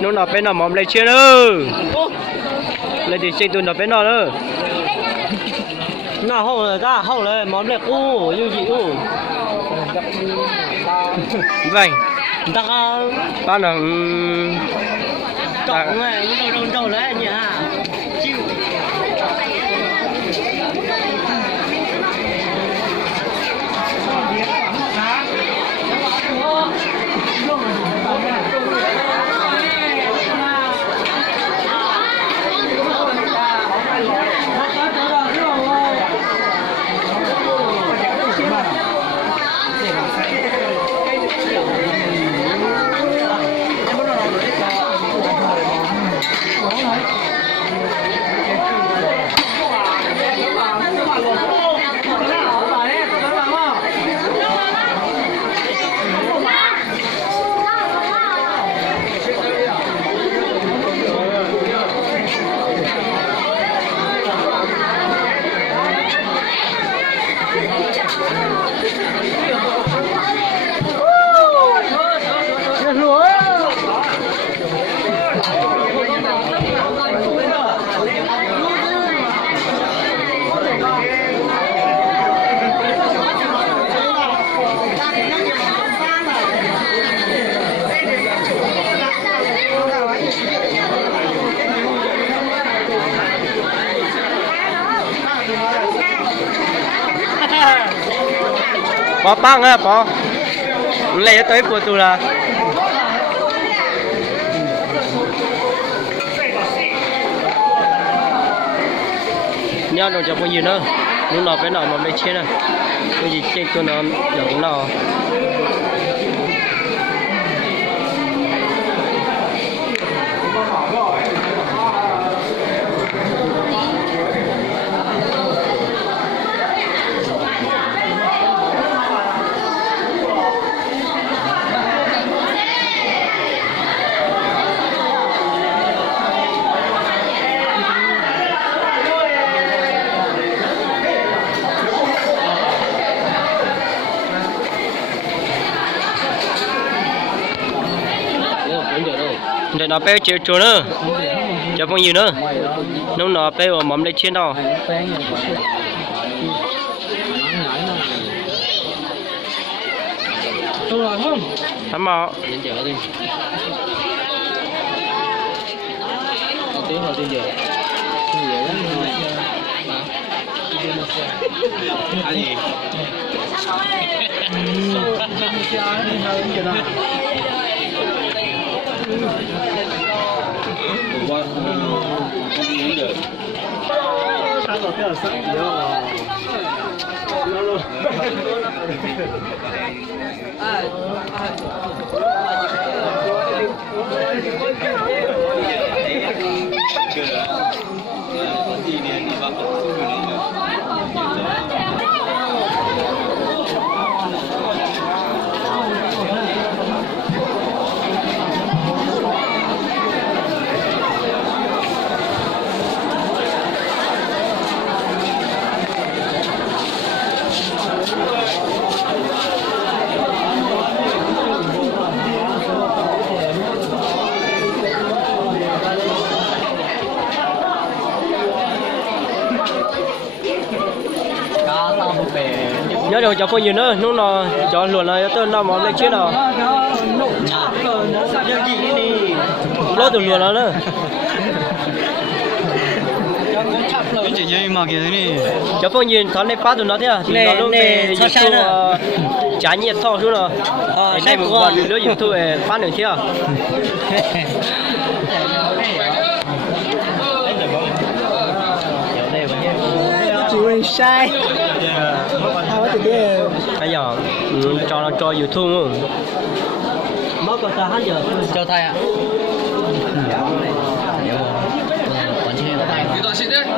nó nọ bên nào mỏm lấy chia nữa lấy thì xin tôi nọ bên nào nữa nào không là ra không là mỏm lấy u như gì u vậy ta ta là cậu này nó đâu đấy nhỉ chịu bỏ băng á bỏ lấy tới của tôi là nhau nó chẳng có gì nữa lúc nào cái nào mà mấy chết này cái gì chết tôi nó chẳng có nào để nó bé chịu chuột nữa, cho phong gì nữa, nó bé ở mắm lấy trên đâu, thắm mỏ, nhớ được cho phong gì nữa, lúc nào cho luôn là tôi nào mắm lấy trên nào, lót từ luôn nữa. chỉ chơi mà kia này cho phong nhìn thằng này phát từ nó thế à, thì nó lúc về YouTube trái nhiệt thọ xuống rồi, đây một vài đứa YouTube phát được chưa? Chịu sai. Bây giờ cho nó cho YouTube không? Mất có sao hết giờ? cho thay ạ.